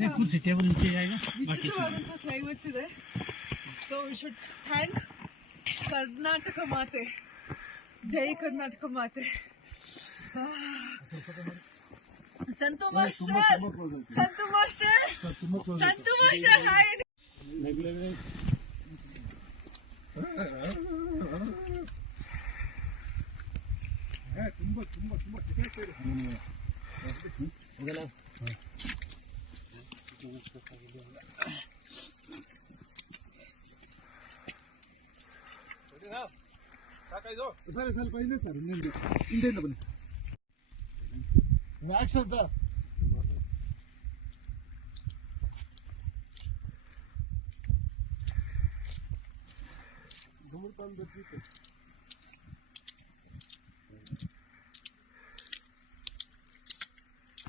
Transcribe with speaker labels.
Speaker 1: ನೋಡಿ ಎಂತೆಂತ कुछ टेबल नीचे आएगा
Speaker 2: बाकी सब ವಿಚಿತ್ರವಾದಂಥ ಕ್ಲೈಮೇಟ್ಸ್ ಇದೆ so we should thank Karnataka ಮಾತೆ ಜೈ ಕರ್ನಾಟಕ ಮಾತೆ Santhu master Santhu master Santhu master hi sir ಸ್ವಲ್ಪ ಹಿಂದೆ ಸರ್ ಹಿಂದೆ ಹಿಂದೆಯಿಂದ ಬನ್ನಿ ಸರ್ ಆಕ್ಷನ್ ಸರ್ ಗುಮ್ಮಡ್ತಾನೆ ಬರ್ತಿತ್ತು